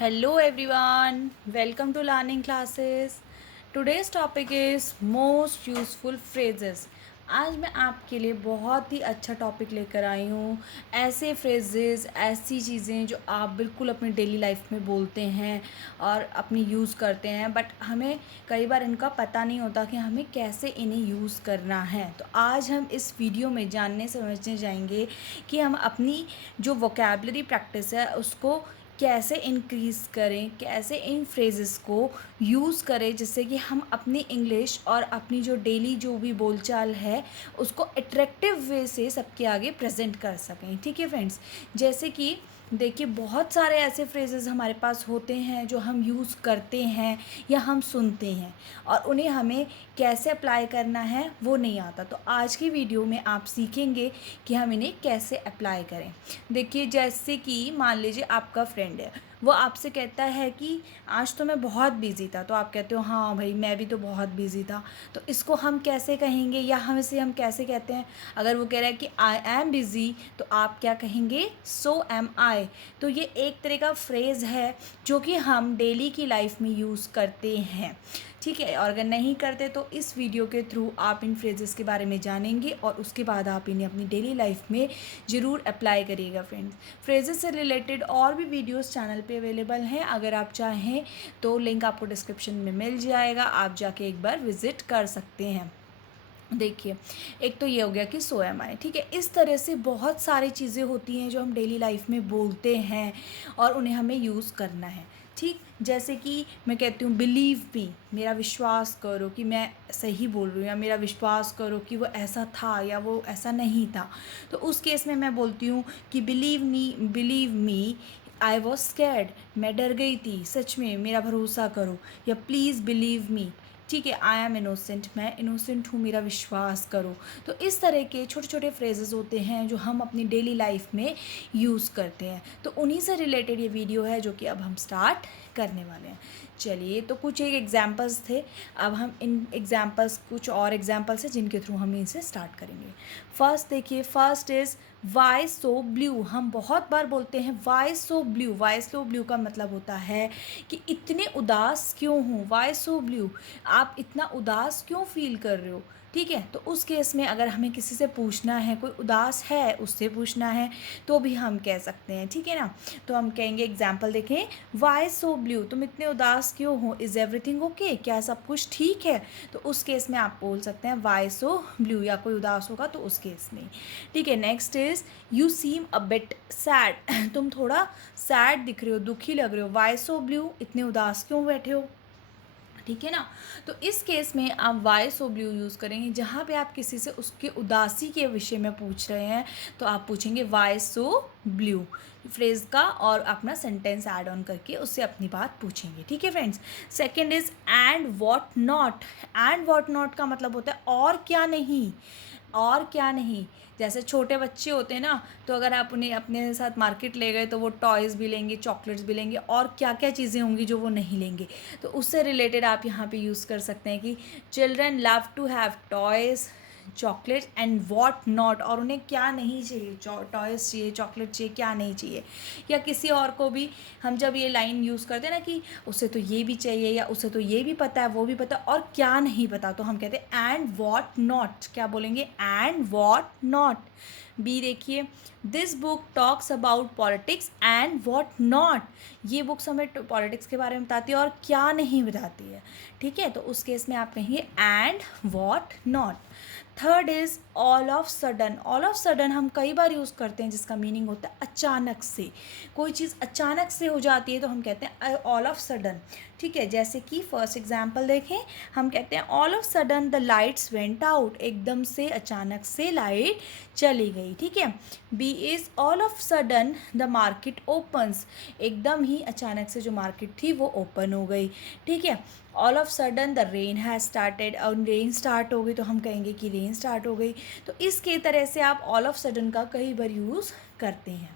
Hello everyone, welcome to learning classes. Today's topic is most useful phrases. आज मैं आपके लिए बहुत ही अच्छा टॉपिक लेकर आई हूँ। ऐसे फ्रेजेस, ऐसी चीज़ें जो आप बिल्कुल अपनी डेली लाइफ में बोलते हैं और अपनी यूज़ करते हैं, बट हमें कई बार इनका पता नहीं होता कि हमें कैसे इन्हें यूज़ करना है। तो आज हम इस वीडियो में जानने समझने जाएंगे कि हम अपनी जो वोकैबलरी प्रैक्टिस है उसको कैसे इंक्रीज़ करें, कैसे इन फ्रेजेस को यूज़ करें जिससे कि हम अपनी इंग्लिश और अपनी जो डेली जो भी बोलचाल है उसको अट्रैक्टिव वे से सबके आगे प्रेजेंट कर सकें। ठीक है फ्रेंड्स, जैसे कि देखिए बहुत सारे ऐसे फ्रेजेस हमारे पास होते हैं जो हम यूज़ करते हैं या हम सुनते हैं और उन्हें हमें कैसे अप्लाई करना है वो नहीं आता। तो आज की वीडियो में आप सीखेंगे कि हम इन्हें कैसे अप्लाई करें। देखिए जैसे कि मान लीजिए आपका फ्रेंड है, वो आपसे कहता है कि आज तो मैं बहुत बिज़ी था, तो आप कहते हो हाँ भाई मैं भी तो बहुत बिज़ी था। तो इसको हम कैसे कहेंगे या हम कैसे कहते हैं? अगर वो कह रहा है कि आई एम बिज़ी, तो आप क्या कहेंगे? सो एम आई। तो ये एक तरह का फ्रेज़ है जो कि हम डेली की लाइफ में यूज़ करते हैं। ठीक है, और अगर नहीं करते तो इस वीडियो के थ्रू आप इन फ्रेजेस के बारे में जानेंगे और उसके बाद आप इन्हें अपनी डेली लाइफ में ज़रूर अप्लाई करिएगा फ्रेंड्स। फ्रेजेस से रिलेटेड और भी वीडियोस चैनल पे अवेलेबल हैं, अगर आप चाहें तो लिंक आपको डिस्क्रिप्शन में मिल जाएगा, आप जाके एक बार विज़िट कर सकते हैं। देखिए, एक तो ये हो गया कि सो एम आई। ठीक है, इस तरह से बहुत सारी चीज़ें होती हैं जो हम डेली लाइफ में बोलते हैं और उन्हें हमें यूज़ करना है। ठीक, जैसे कि मैं कहती हूँ बिलीव मी, मेरा विश्वास करो कि मैं सही बोल रही हूँ, या मेरा विश्वास करो कि वो ऐसा था या वो ऐसा नहीं था। तो उस केस में मैं बोलती हूँ कि believe me I was scared, मैं डर गई थी, सच में मेरा भरोसा करो। या प्लीज़ बिलीव मी, ठीक है, आई एम इनोसेंट, मैं इनोसेंट हूँ, मेरा विश्वास करो। तो इस तरह के छोटे छोटे फ्रेजेस होते हैं जो हम अपनी डेली लाइफ में यूज़ करते हैं। तो उन्हीं से रिलेटेड ये वीडियो है जो कि अब हम स्टार्ट करने वाले हैं। चलिए, तो कुछ एक एग्जांपल्स थे, अब हम इन एग्जांपल्स कुछ और एग्जांपल्स हैं जिनके थ्रू हम इनसे स्टार्ट करेंगे। फर्स्ट देखिए, first is why so blue. हम बहुत बार बोलते हैं why so blue. Why so blue का मतलब होता है कि इतने उदास क्यों हूँ, वाई सो ब्लू, आप इतना उदास क्यों फील कर रहे हो। ठीक है, तो उस केस में अगर हमें किसी से पूछना है, कोई उदास है उससे पूछना है, तो भी हम कह सकते हैं। ठीक है ना, तो हम कहेंगे, एग्जाम्पल देखें, वाई सो ब्लू, तुम इतने उदास क्यों हो, इज़ एवरीथिंग ओके, क्या सब कुछ ठीक है। तो उस केस में आप बोल सकते हैं वाई सो ब्लू, या कोई उदास होगा तो उस केस में। ठीक है, next is you seem a bit sad, तुम थोड़ा सैड दिख रहे हो, दुखी लग रहे हो, वाई सो ब्लू, इतने उदास क्यों बैठे हो। ठीक है ना, तो इस केस में आप वाई सो ब्लू यूज़ करेंगे। जहाँ पे आप किसी से उसके उदासी के विषय में पूछ रहे हैं तो आप पूछेंगे वाई सो ब्लू फ्रेज़ का, और अपना सेंटेंस ऐड ऑन करके उससे अपनी बात पूछेंगे। ठीक है friends. Second is and what not. And what not का मतलब होता है और क्या नहीं, और क्या नहीं। जैसे छोटे बच्चे होते हैं ना, तो अगर आप उन्हें अपने साथ मार्केट ले गए तो वो टॉयज़ भी लेंगे, चॉकलेट्स भी लेंगे, और क्या क्या चीज़ें होंगी जो वो नहीं लेंगे। तो उससे रिलेटेड आप यहाँ पे यूज़ कर सकते हैं कि children love to have toys, chocolates and what not, और उन्हें क्या नहीं चाहिए, टॉयज़ चाहिए, चॉकलेट चाहिए, क्या नहीं चाहिए। या किसी और को भी हम जब ये लाइन यूज़ करते हैं ना कि उसे तो ये भी चाहिए, या उसे तो ये भी पता है, वो भी पता है, और क्या नहीं पता, तो हम कहते हैं एंड वॉट नॉट। क्या बोलेंगे? And what not. बी देखिए, this book talks about politics and what not, ये बुक्स हमें पॉलिटिक्स के बारे में बताती है और क्या नहीं बताती है। ठीक है, तो उस केस में आप कहेंगे and what not. Third is all of sudden. All of sudden हम कई बार यूज़ करते हैं जिसका मीनिंग होता है अचानक से, कोई चीज़ अचानक से हो जाती है तो हम कहते हैं ऑल ऑफ सडन। ठीक है, जैसे कि फर्स्ट एग्जांपल देखें, हम कहते हैं all of sudden the lights went out, एकदम से अचानक से लाइट चली गई। ठीक है। B is all of sudden the market opens, एकदम ही अचानक से जो मार्केट थी वो ओपन हो गई। ठीक है, all of sudden the rain has started, और रेन स्टार्ट हो गई तो हम कहेंगे कि रेन स्टार्ट हो गई। तो इसके तरह से आप ऑल ऑफ सडन का कई बार यूज़ करते हैं,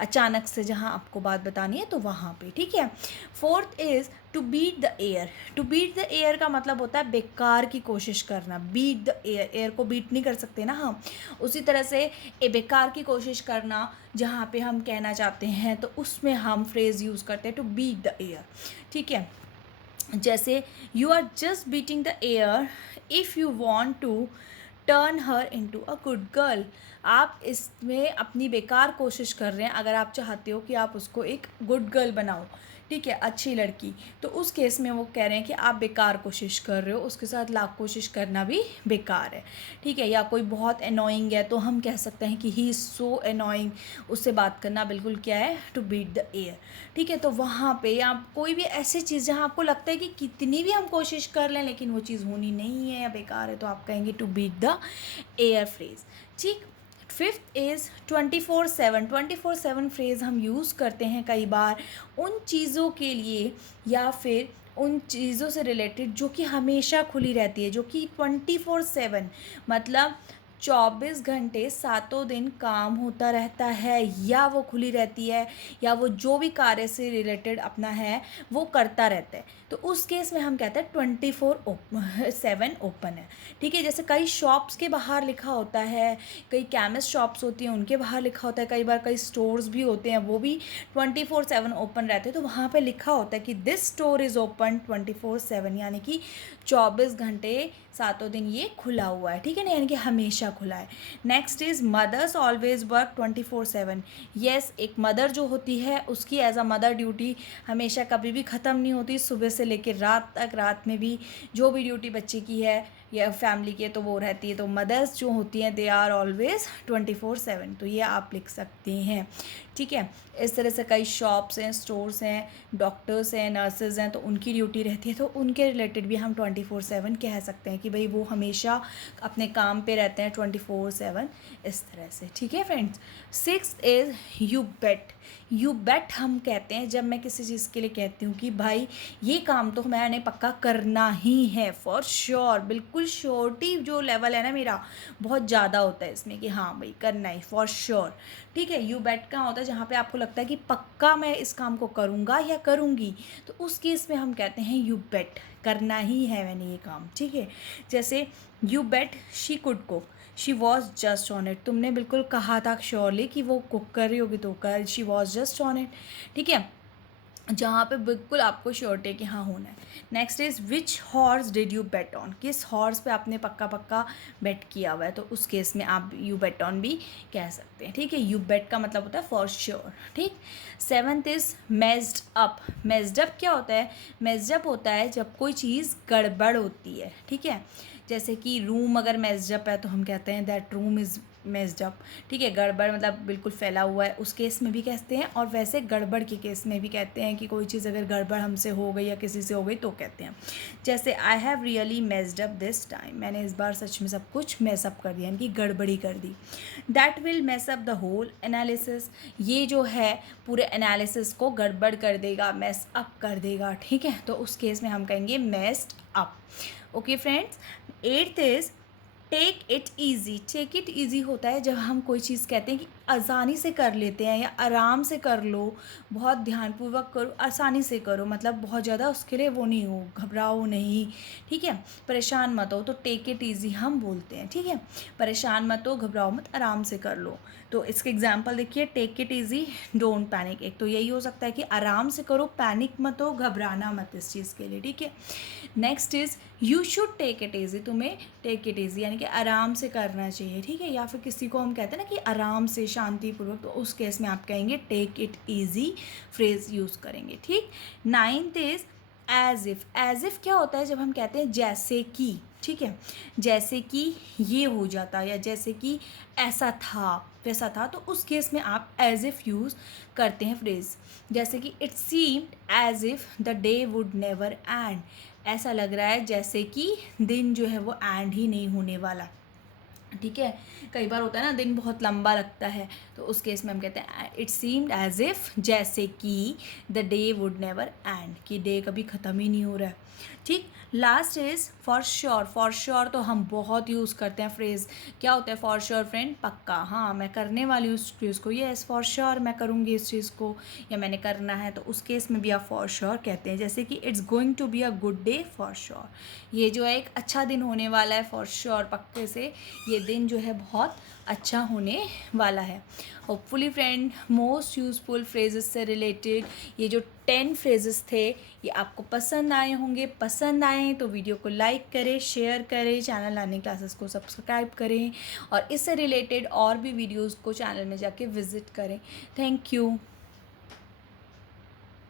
अचानक से जहाँ आपको बात बतानी है तो वहाँ पे, ठीक है। Fourth is to beat the air. To beat the air का मतलब होता है बेकार की कोशिश करना। बीट द एयर, एयर को बीट नहीं कर सकते ना हम, उसी तरह से ए बेकार की कोशिश करना जहाँ पे हम कहना चाहते हैं तो उसमें हम फ्रेज़ यूज़ करते हैं टू बीट द एयर, ठीक है। जैसे you are just beating the air if you want to turn her into a good girl. आप इसमें अपनी बेकार कोशिश कर रहे हैं अगर आप चाहते हो कि आप उसको एक गुड गर्ल बनाओ, ठीक है, अच्छी लड़की, तो उस केस में वो कह रहे हैं कि आप बेकार कोशिश कर रहे हो, उसके साथ लाख कोशिश करना भी बेकार है, ठीक है। या कोई बहुत अनोइंग है तो हम कह सकते हैं कि ही इज़ सो अनोइंग, उससे बात करना बिल्कुल क्या है, टू बीट द एयर, ठीक है। तो वहाँ पे या कोई भी ऐसी चीज़ जहाँ आपको लगता है कि कितनी भी हम कोशिश कर लें लेकिन वो चीज़ होनी नहीं है या बेकार है, तो आप कहेंगे to beat the air phrase, ठीक। Fifth is 24/7। 24/7 फ्रेज़ हम यूज़ करते हैं कई बार उन चीज़ों के लिए या फिर उन चीज़ों से रिलेटेड जो कि हमेशा खुली रहती है, जो कि 24/7 मतलब 24 घंटे सातों दिन काम होता रहता है, या वो खुली रहती है, या वो जो भी कार्य से रिलेटेड अपना है वो करता रहता है, तो उस केस में हम कहते हैं 24/7 ओपन है, ठीक है। जैसे कई शॉप्स के बाहर लिखा होता है, कई केमिस्ट शॉप्स होती हैं उनके बाहर लिखा होता है, कई बार कई स्टोर्स भी होते हैं वो भी 24/7 ओपन रहते हैं, तो वहाँ पे लिखा होता है कि दिस स्टोर इज़ ओपन 24/7, यानी कि 24 घंटे सातों दिन ये खुला हुआ है, ठीक है ना, यानी कि हमेशा खुला है। Next is mothers always work 24/7। Yes, एक मदर जो होती है उसकी एज अ मदर ड्यूटी हमेशा कभी भी ख़त्म नहीं होती, सुबह से लेकर रात तक, रात में भी जो भी ड्यूटी बच्चे की है या फैमिली की है तो वो रहती है। तो मदर्स जो होती हैं दे आर ऑलवेज 24/7, तो ये आप लिख सकते हैं, ठीक है। इस तरह से कई शॉप्स हैं, स्टोर्स हैं, डॉक्टर्स हैं, नर्सेज हैं, तो उनकी ड्यूटी रहती है, तो उनके रिलेटेड भी हम 24/7 कह सकते हैं कि भाई वो हमेशा अपने काम पे रहते हैं 24/7, इस तरह से, ठीक है friends. Six is you bet. You bet हम कहते हैं जब मैं किसी चीज़ के लिए कहती हूँ कि भाई ये काम तो मैंने पक्का करना ही है, फॉर श्योर, बिल्कुल श्योरिटी जो लेवल है ना मेरा बहुत ज़्यादा होता है इसमें कि हाँ भाई करना ही, फॉर श्योर, ठीक है। यू बेट का होता है जहाँ पे आपको लगता है कि पक्का मैं इस काम को करूँगा या करूँगी, तो उस केस में हम कहते हैं यू बेट, करना ही है मैंने ये काम, ठीक है। जैसे you bet she could cook, she was just on it, तुमने बिल्कुल कहा था श्योरली कि वो कुक कर रही होगी तो कर, she was just on it, ठीक है, जहाँ पे बिल्कुल आपको श्योरिटी है कि हाँ होना है। Next is which horse did you bet on, किस हॉर्स पे आपने पक्का पक्का बेट किया हुआ है, तो उस केस में आप यू बेट ऑन भी कह सकते हैं, ठीक है। यू बेट का मतलब होता है फॉर श्योर, ठीक। Seventh is messed up. Messed up क्या होता है, मेस्ड अप होता है जब कोई चीज़ गड़बड़ होती है, ठीक है। जैसे कि रूम अगर मेस्ड अप है तो हम कहते हैं that room is messed up, ठीक है। गड़बड़ मतलब बिल्कुल फैला हुआ है, उस केस में भी कहते हैं, और वैसे गड़बड़ के केस में भी कहते हैं कि कोई चीज़ अगर गड़बड़ हमसे हो गई या किसी से हो गई तो कहते हैं। जैसे I have really messed up this time, मैंने इस बार सच में सब कुछ मेसअप कर दिया, यानी कि गड़बड़ी कर दी। That will mess up the whole analysis, ये जो है पूरे एनालिसिस को गड़बड़ कर देगा, मेस अप कर देगा, ठीक है, तो उस केस में हम कहेंगे messed up. Okay friends. Eighth is take it easy. Take it easy होता है जब हम कोई चीज़ कहते हैं कि आसानी से कर लेते हैं या आराम से कर लो, बहुत ध्यानपूर्वक करो, आसानी से करो, मतलब बहुत ज़्यादा उसके लिए वो नहीं हो, घबराओ नहीं, ठीक है, परेशान मत हो, तो टेक इट ईजी हम बोलते हैं, ठीक है। परेशान मत हो, घबराओ मत, आराम से कर लो। तो इसके एग्जाम्पल देखिए, take it easy, don't panic. एक तो यही हो सकता है कि आराम से करो, पैनिक मत हो, घबराना मत इस चीज़ के लिए, ठीक है। Next is you should take it easy, तुम्हें टेक इट ईजी यानी कि आराम से करना चाहिए, ठीक है। या फिर किसी को हम कहते हैं ना कि आराम से शांतिपूर्वक, तो उस केस में आप कहेंगे take it easy phrase use करेंगे, ठीक। Ninth is as if. As if क्या होता है जब हम कहते हैं जैसे कि, ठीक है, जैसे कि ये हो जाता या जैसे कि ऐसा था वैसा था, तो उस केस में आप एज इफ़ यूज़ करते हैं फ्रेज। जैसे कि it seemed as if the day would never end, ऐसा लग रहा है जैसे कि दिन जो है वो एंड ही नहीं होने वाला, ठीक है। कई बार होता है ना दिन बहुत लंबा लगता है, तो उस केस में हम कहते हैं इट सीम्ड एज इफ, जैसे कि the day would never and, कि डे कभी ख़त्म ही नहीं हो रहा है। ठीक। Last is for sure. For sure तो हम बहुत यूज़ करते हैं फ्रेज़। क्या होता है फॉर श्योर फ्रेंड? पक्का, हाँ मैं करने वाली हूँ उस चीज़ को, यस फॉर श्योर मैं करूँगी इस चीज़ को, या मैंने करना है, तो उस केस में भी आप फॉर श्योर कहते हैं। जैसे कि it's going to be a good day for sure, ये जो है एक अच्छा दिन होने वाला है फॉर श्योर, पक्के से ये दिन जो है बहुत अच्छा होने वाला है। Hopefully friend most useful phrases से रिलेटेड ये जो 10 फ्रेजेस थे ये आपको पसंद आए होंगे। पसंद आए तो वीडियो को लाइक करें, शेयर करें, चैनल लर्निंग क्लासेस को सब्सक्राइब करें और इससे रिलेटेड और भी वीडियोस को चैनल में जाके विज़िट करें। Thank you.